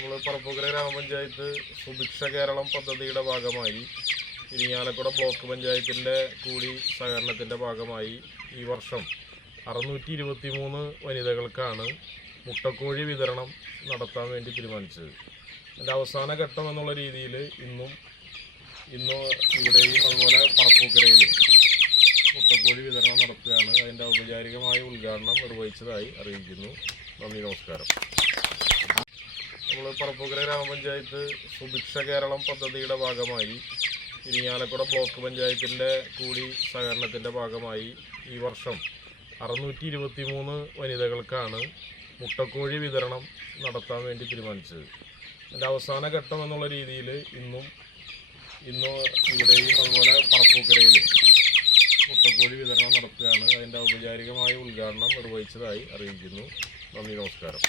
നമ്മൾ പറപ്പുകര ഗ്രാമപഞ്ചായത്ത് സുഭിക്ഷ കേരളം പദ്ധതിയുടെ ഭാഗമായി ഇരിങ്ങാലക്കുട ബ്ലോക്ക് പഞ്ചായത്തിന്റെ കൂടി സഹകരണത്തിന്റെ ഭാഗമായി ഈ വർഷം അറുന്നൂറ്റി ഇരുപത്തി മൂന്ന് വനിതകൾക്കാണ് മുട്ടക്കോഴി വിതരണം നടത്താൻ വേണ്ടി തീരുമാനിച്ചത്. അതിന്റെ അവസാന ഘട്ടം എന്നുള്ള രീതിയിൽ ഇന്നും ഇന്ന് ഇവിടെയും അതുപോലെ പറപ്പൂക്കരയിലും മുട്ടക്കോഴി വിതരണം നടത്തുകയാണ്. അതിന്റെ ഔപചാരികമായ ഉദ്ഘാടനം നിർവഹിച്ചതായി അറിയിക്കുന്നു. നന്ദി നമസ്കാരം. നമ്മൾ പറപ്പുകര ഗ്രാമപഞ്ചായത്ത് സുഭിക്ഷ കേരളം പദ്ധതിയുടെ ഭാഗമായി ഇരിങ്ങാലക്കുട ബ്ലോക്ക് പഞ്ചായത്തിന്റെ കൂടി സഹകരണത്തിന്റെ ഭാഗമായി ഈ വർഷം അറുന്നൂറ്റി ഇരുപത്തി മൂന്ന് വനിതകൾക്കാണ് മുട്ടക്കോഴി വിതരണം നടത്താൻ വേണ്ടി തീരുമാനിച്ചത്. അതിന്റെ അവസാന ഘട്ടം എന്നുള്ള രീതിയിൽ ഇന്നും ഇന്ന് ഇവിടെയും അതുപോലെ പറപ്പൂക്കരയിലും മുട്ടക്കോഴി വിതരണം നടത്തുകയാണ്. അതിന്റെ ഔപചാരികമായ ഉദ്ഘാടനം നിർവഹിച്ചതായി അറിയിക്കുന്നു. നന്ദി നമസ്കാരം.